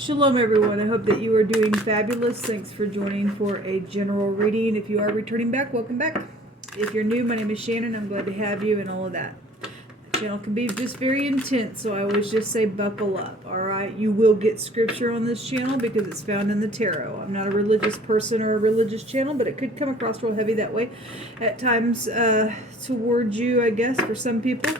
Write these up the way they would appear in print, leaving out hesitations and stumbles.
Shalom, everyone. I hope that you are doing fabulous. Thanks for joining for a general reading. If you are returning back, welcome back. If you're new, my name is Shannon. I'm glad to have you and all of that. The channel can be just very intense, so I always just say buckle up, all right? You will get scripture on this channel because it's found in the tarot. I'm not a religious person or a religious channel, but it could come across real heavy that way at times towards you, I guess, for some people.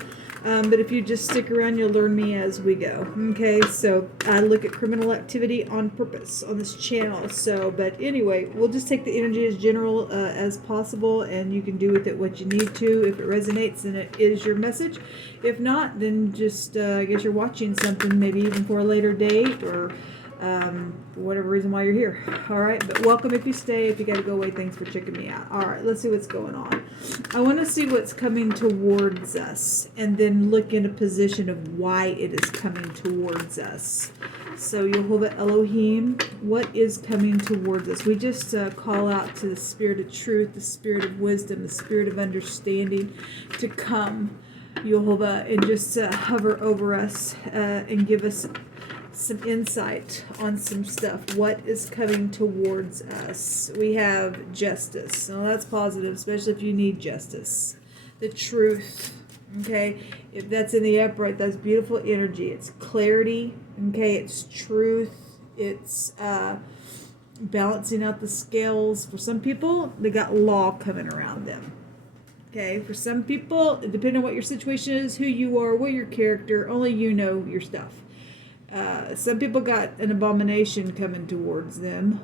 But if you just stick around, you'll learn me as we go. Okay, so I look at criminal activity on purpose on this channel. So, but anyway, we'll just take the energy as general as possible, and you can do with it what you need to. If it resonates, then it is your message. If not, then just I guess you're watching something, maybe even for a later date or for whatever reason why you're here. All right, but welcome if you stay. If you got to go away, thanks for checking me out. All right, let's see what's going on. I want to see what's coming towards us and then look in a position of why it is coming towards us. So Yehovah Elohim, what is coming towards us? We just call out to the spirit of truth, the spirit of wisdom, the spirit of understanding to come, Yehovah, and just hover over us and give us some insight on some stuff. What is coming towards us? We have justice. So that's positive, especially if you need justice. The truth. Okay, if that's in the upright, that's beautiful energy. It's clarity. Okay, it's truth. It's balancing out the scales. For some people, they got law coming around them. Okay, for some people, depending on what your situation is, who you are, what your character, only you know your stuff. Some people got an abomination coming towards them,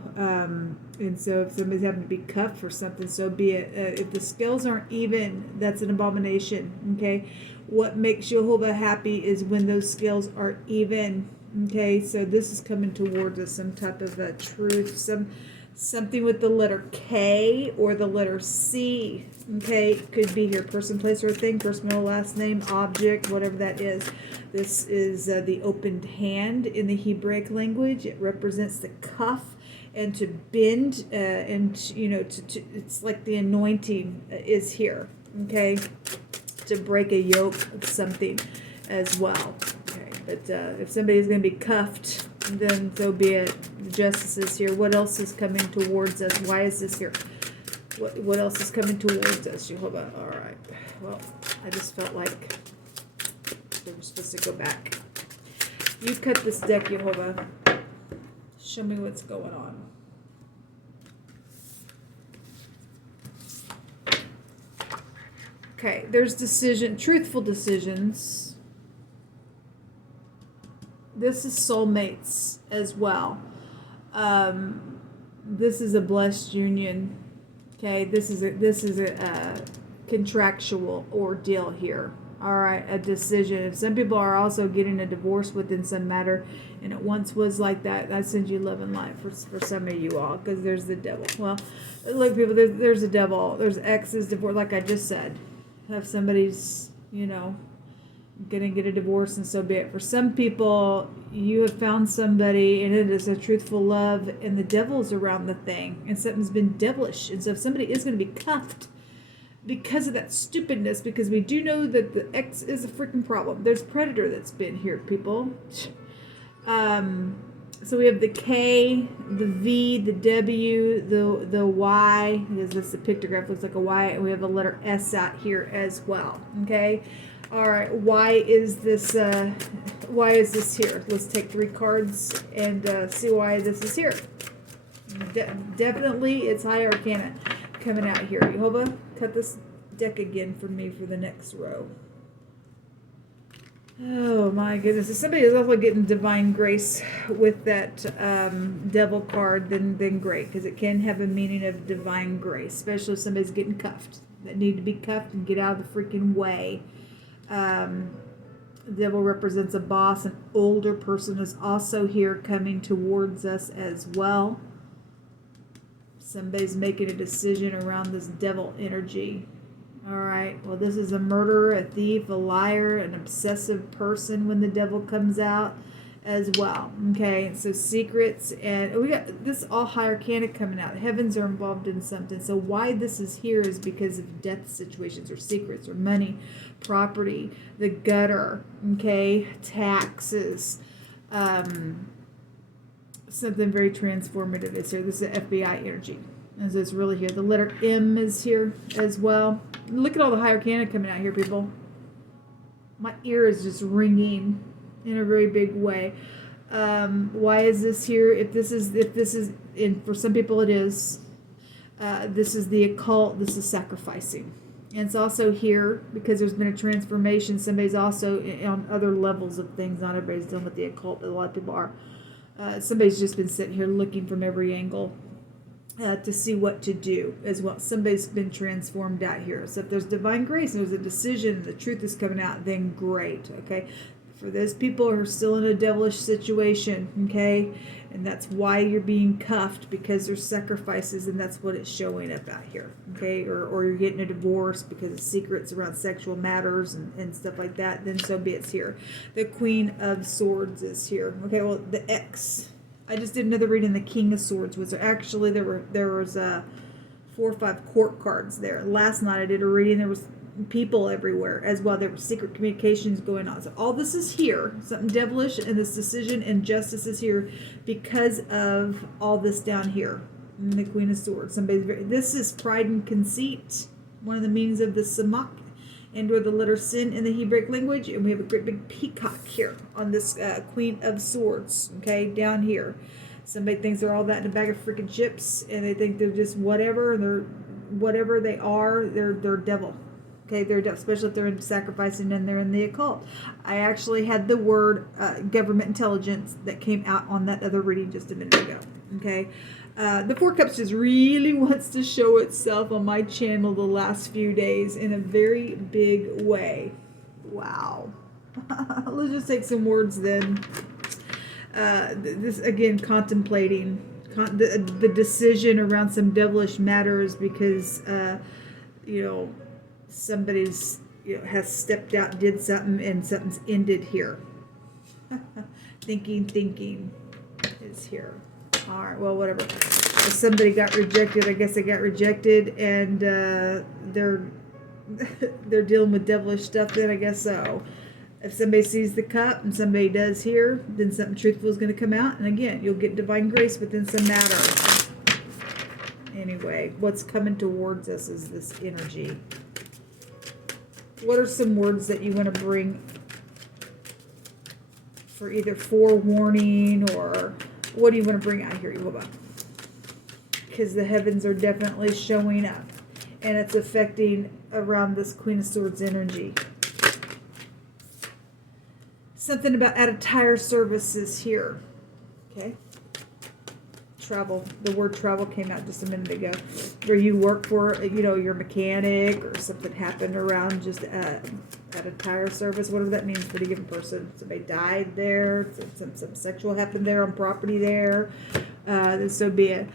and so if somebody's having to be cuffed for something, so be it. If the scales aren't even, that's an abomination. Okay, what makes Jehovah happy is when those scales are even. Okay, so this is coming towards us, some type of truth, something with the letter K or the letter C. Okay, could be here, person, place, or thing, first, middle, last name, object, whatever that is. This is the opened hand in the Hebraic language. It represents the cuff and to bend, and you know, it's like the anointing is here. Okay, to break a yoke of something as well. Okay, but if somebody's going to be cuffed, then so be it. The justice is here. What else is coming towards us? Why is this here? What else is coming towards us, Jehovah? All right. Well, I just felt like we were supposed to go back. You cut this deck, Jehovah. Show me what's going on. Okay, there's truthful decisions. This is soulmates as well. This is a blessed union. Okay, this is a contractual ordeal here. All right, a decision. Some people are also getting a divorce within some matter, and it once was like that. I send you love and light for some of you all, because there's the devil. Well, look, people, there's a devil. There's exes, divorce, like I just said. If somebody's, gonna get a divorce, and so be it. For some people, you have found somebody and it is a truthful love, and the devil's around the thing, and something's been devilish. And so if somebody is going to be cuffed because of that stupidness, because we do know that the ex is a freaking problem. There's predator that's been here, people. So we have the K, the V, the W, the Y, because this the pictograph looks like a Y, and we have a letter S out here as well. Okay. All right, why is this here? Let's take 3 cards and see why this is here. Definitely, it's high arcana coming out here. Jehovah, cut this deck again for me for the next row. Oh my goodness! If somebody is also getting divine grace with that devil card, then great, because it can have a meaning of divine grace, especially if somebody's getting cuffed, that need to be cuffed and get out of the freaking way. The devil represents a boss. An older person is also here coming towards us as well. Somebody's making a decision around this devil energy. All right. Well, this is a murderer, a thief, a liar, an obsessive person when the devil comes out as well. Okay. So secrets, and we got this all high arcana coming out. Heavens are involved in something. So why this is here is because of death situations or secrets or money, property, the gutter. Okay. Taxes. Something very transformative is here. This is FBI energy. As it's really here. The letter M is here as well. Look at all the higher arcana coming out here, people. My ear is just ringing in a very big way. Why is this here? If this is, and for some people it is, this is the occult, this is sacrificing. And it's also here because there's been a transformation. Somebody's also on other levels of things. Not everybody's done with the occult, but a lot of people are. Somebody's just been sitting here looking from every angle to see what to do as well. Somebody's been transformed out here. So if there's divine grace and there's a decision, the truth is coming out, then great, okay? For those people who are still in a devilish situation, okay? And that's why you're being cuffed, because there's sacrifices, and that's what it's showing up out here, okay? Or you're getting a divorce because of secrets around sexual matters and stuff like that, then so be it's here. The Queen of Swords is here. Okay, well, the X. I just did another reading. The King of Swords was there. Actually, there was 4 or 5 court cards there. Last night I did a reading. There was people everywhere as well. There were secret communications going on. So all this is here. Something devilish, and this decision and justice is here because of all this down here. And the Queen of Swords. This is pride and conceit. One of the meanings of the samak, and or the letter sin in the Hebrew language. And we have a great big peacock here on this Queen of Swords, okay, down here. Somebody thinks they're all that in a bag of freaking chips, and they think they're just whatever, and they're whatever they are, they're devil. Okay, they're devil, especially if they're in sacrificing and they're in the occult. I actually had the word government intelligence that came out on that other reading just a minute ago. Okay. The Four Cups just really wants to show itself on my channel the last few days in a very big way. Wow. Let's just take some words then. This, again, contemplating the decision around some devilish matters because, somebody's, has stepped out, did something, and something's ended here. Thinking is here. All right, well, whatever. If somebody got rejected, I guess they got rejected, and they're dealing with devilish stuff, then I guess so. If somebody sees the cup and somebody does here, then something truthful is going to come out, and again, you'll get divine grace within some matter. Anyway, what's coming towards us is this energy. What are some words that you want to bring for either forewarning, or what do you want to bring out here, Yoba? Because the heavens are definitely showing up, and it's affecting around this Queen of Swords energy. Something about at a tire services here. Okay. Travel. The word travel came out just a minute ago. Where you work for, your mechanic, or something happened around just at a tire service, whatever that means for the given person. Somebody died there, some sexual happened there on property there. So be it.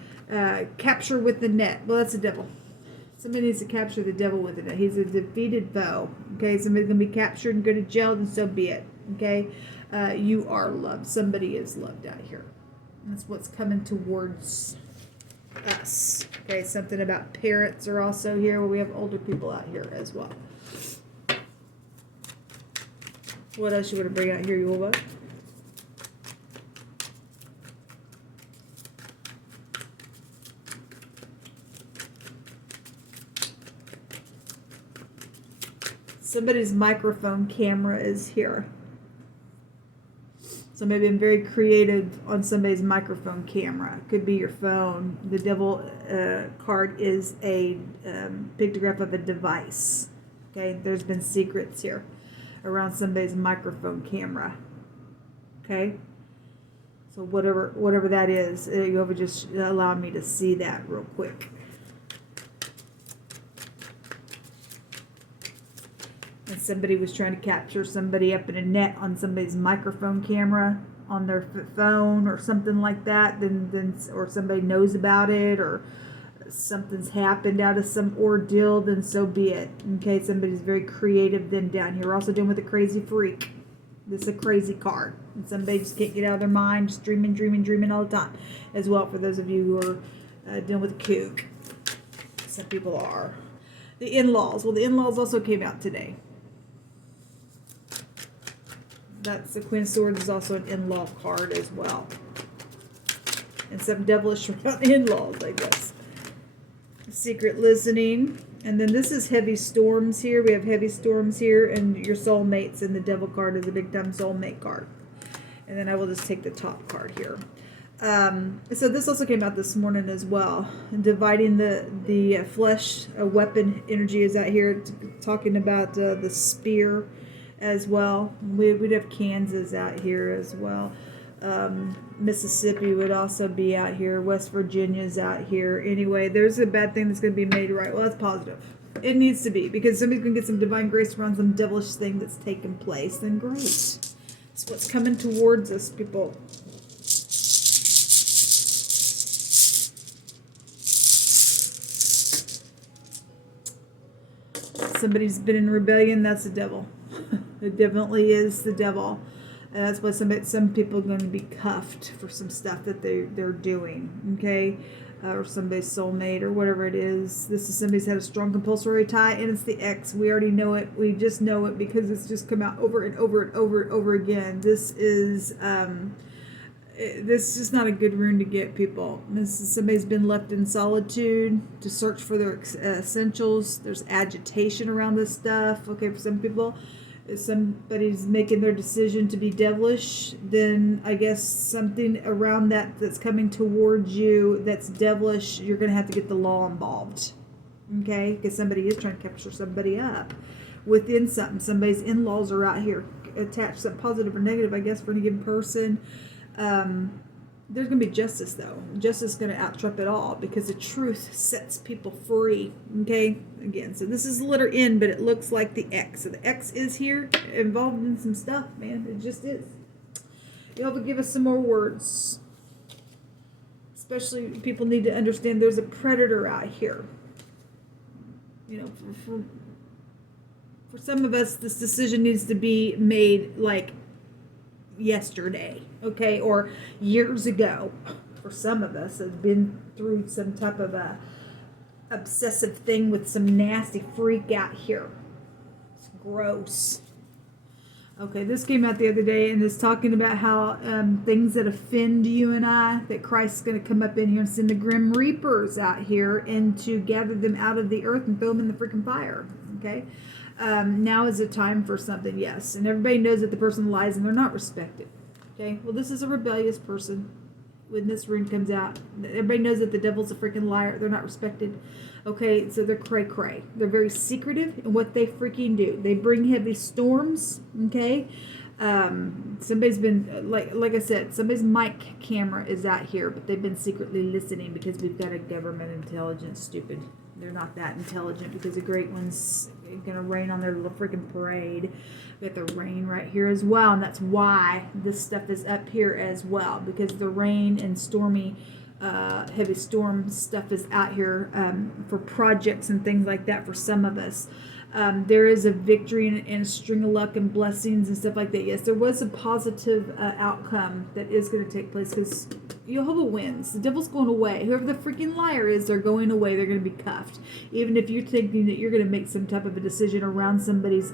Capture with the net. Well, that's the devil. Somebody needs to capture the devil with the net. He's a defeated foe. Okay, somebody's going to be captured and go to jail, and so be it. Okay, you are loved. Somebody is loved out here. That's what's coming towards us. Okay, something about parents are also here, where we have older people out here as well. What else you want to bring out here, Yoba? Somebody's microphone camera is here. Somebody been very creative on somebody's microphone camera. Could be your phone. The devil card is a pictograph of a device. Okay, there's been secrets here around somebody's microphone camera. Okay, so whatever that is, you ever just allow me to see that real quick. And somebody was trying to capture somebody up in a net on somebody's microphone camera on their phone or something like that, then or somebody knows about it, or something's happened out of some ordeal, then so be it. Okay, somebody's very creative then down here. We're also dealing with a crazy freak. This is a crazy card. And somebody just can't get out of their mind, just dreaming all the time. As well, for those of you who are dealing with a kook. Some people are. The in-laws. Well, the in-laws also came out today. That's the Queen of Swords is also an in-law card as well. And some devilish around in-laws, I guess. Secret listening. And then this is heavy storms here. We have heavy storms here, and your soulmates, and the devil card is a big time soulmate card. And then I will just take the top card here. So this also came out this morning as well. Dividing the flesh, weapon energy is out here. Talking about the spear as well. We'd have Kansas out here as well. Mississippi would also be out here. West Virginia's out here. Anyway, there's a bad thing that's going to be made right. Well, that's positive. It needs to be, because somebody's going to get some divine grace around some devilish thing that's taken place. Then great. It's what's coming towards us, people. Somebody's been in rebellion. That's the devil. It definitely is the devil. And that's why some people are going to be cuffed for some stuff that they're doing, okay? Or somebody's soulmate or whatever it is. This is somebody's had a strong compulsory tie, and it's the ex. We already know it. We just know it because it's just come out over and over and over and over again. This is just not a good rune to get, people. This is somebody's been left in solitude to search for their essentials. There's agitation around this stuff, okay, for some people. If somebody's making their decision to be devilish, then I guess something around that's coming towards you that's devilish, you're going to have to get the law involved. Okay? Because somebody is trying to capture somebody up within something. Somebody's in-laws are out here attached, something positive or negative, I guess, for any given person. There's going to be justice, though. Justice is going to out-trump it all, because the truth sets people free. Okay? Again, so this is the letter N, but it looks like the X. So the X is here, involved in some stuff, man. It just is. Y'all will give us some more words. Especially people need to understand there's a predator out here. You know, for some of us, this decision needs to be made like yesterday, okay, or years ago. For some of us have been through some type of a obsessive thing with some nasty freak out here. It's gross. Okay, this came out the other day, and it's talking about how things that offend you and I, that Christ's going to come up in here and send the grim reapers out here and to gather them out of the earth and throw them in the freaking fire. Okay. Now is the time for something, yes. And everybody knows that the person lies and they're not respected. Okay? Well, this is a rebellious person. When this rune comes out, everybody knows that the devil's a freaking liar. They're not respected. Okay? So they're cray-cray. They're very secretive in what they freaking do. They bring heavy storms. Okay? Somebody's been, like I said, somebody's mic camera is out here, but they've been secretly listening because we've got a government intelligence stupid. They're not that intelligent, because the great one's going to rain on their little freaking parade. We got the rain right here as well, and that's why this stuff is up here as well, because the rain and stormy, heavy storm stuff is out here for projects and things like that for some of us. There is a victory and a string of luck and blessings and stuff like that. Yes, there was a positive outcome that is going to take place, because Jehovah wins. The devil's going away. Whoever the freaking liar is, they're going away. They're going to be cuffed. Even if you're thinking that you're going to make some type of a decision around somebody's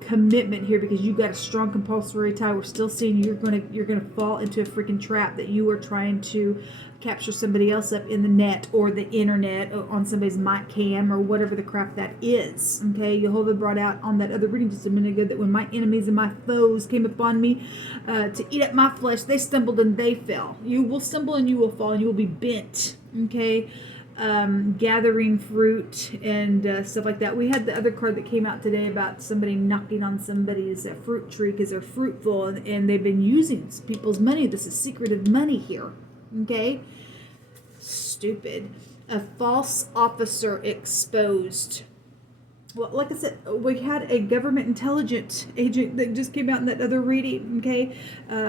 commitment here, because you got a strong compulsory tie, we're still seeing you're gonna fall into a freaking trap that you are trying to capture somebody else up in the net or the internet or on somebody's mic cam or whatever the crap that is. Okay, Jehovah brought out on that other reading just a minute ago that when my enemies and my foes came upon me to eat up my flesh, they stumbled and they fell. You will stumble and you will fall and you will be bent. Okay. Gathering fruit and stuff like that. We had the other card that came out today about somebody knocking on somebody's fruit tree because they're fruitful and they've been using people's money. This is secretive money here. Okay? Stupid. A false officer exposed. Well, like I said, we had a government intelligence agent that just came out in that other reading, okay?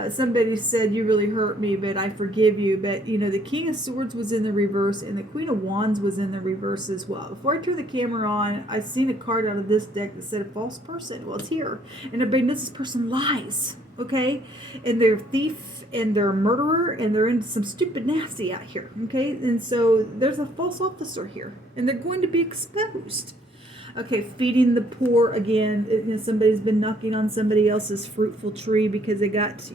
Somebody said, you really hurt me, but I forgive you. But, the King of Swords was in the reverse, and the Queen of Wands was in the reverse as well. Before I turned the camera on, I seen a card out of this deck that said a false person. Well, it's here. And everybody knows this person lies, okay? And they're a thief, and they're a murderer, and they're into some stupid nasty out here, okay? And so there's a false officer here, and they're going to be exposed. Okay, feeding the poor again. Somebody's been knocking on somebody else's fruitful tree because they got,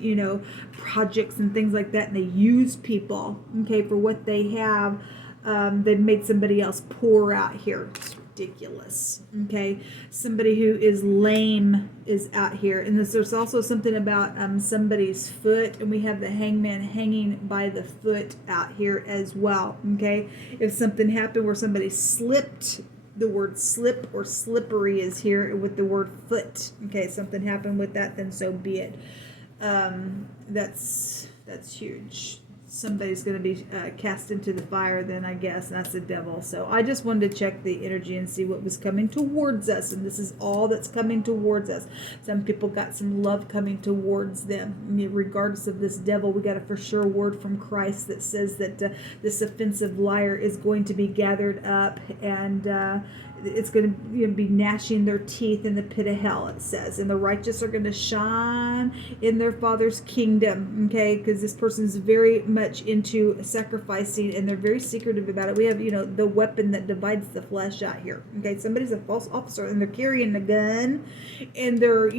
projects and things like that, and they use people, okay, for what they have. They've made somebody else poor out here. It's ridiculous. Okay, somebody who is lame is out here, and there's also something about somebody's foot, and we have the hangman hanging by the foot out here as well. Okay, if something happened where somebody slipped, the word slip or slippery is here with the word foot. Okay, something happened with that, then so be it. That's huge. Somebody's going to be cast into the fire, then I guess, and that's the devil. So I just wanted to check the energy and see what was coming towards us, and this is all that's coming towards us. Some people got some love coming towards them. I mean, regardless of this devil, we got a for sure word from Christ that says that this offensive liar is going to be gathered up, and it's going to be gnashing their teeth in the pit of hell, it says. And the righteous are going to shine in their Father's kingdom, okay? Because this person's very much into sacrificing, and they're very secretive about it. We have, the weapon that divides the flesh out here, okay? Somebody's a false officer, and they're carrying a gun, and they're,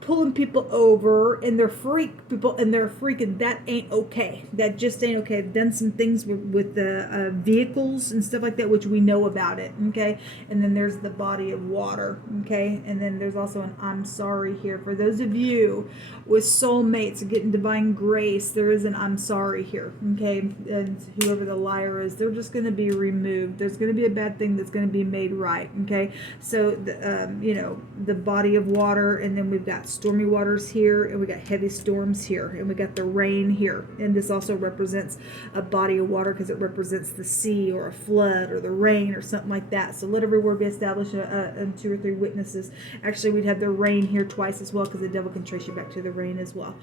pulling people over, and they're freaking. That ain't okay. That just ain't okay. I've done some things with the vehicles and stuff like that, which we know about it, okay? And then there's the body of water, okay? And then there's also an I'm sorry here. For those of you with soulmates getting divine grace, there is an I'm sorry here, okay? And whoever the liar is, they're just going to be removed. There's going to be a bad thing that's going to be made right, okay? So, the body of water, and then we've got stormy waters here, and we got heavy storms here, and we got the rain here. And this also represents a body of water because it represents the sea or a flood or the rain or something like that. So let every word be established in 2 or 3 witnesses. Actually, we'd have the rain here twice as well, because the devil can trace you back to the rain as well.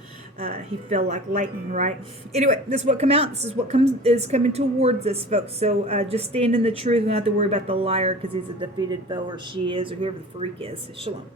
He fell like lightning, right? Anyway, this is what come out. This is what is coming towards us, folks. So just stand in the truth. We don't have to worry about the liar, because he's a defeated foe, or she is, or whoever the freak is. Shalom.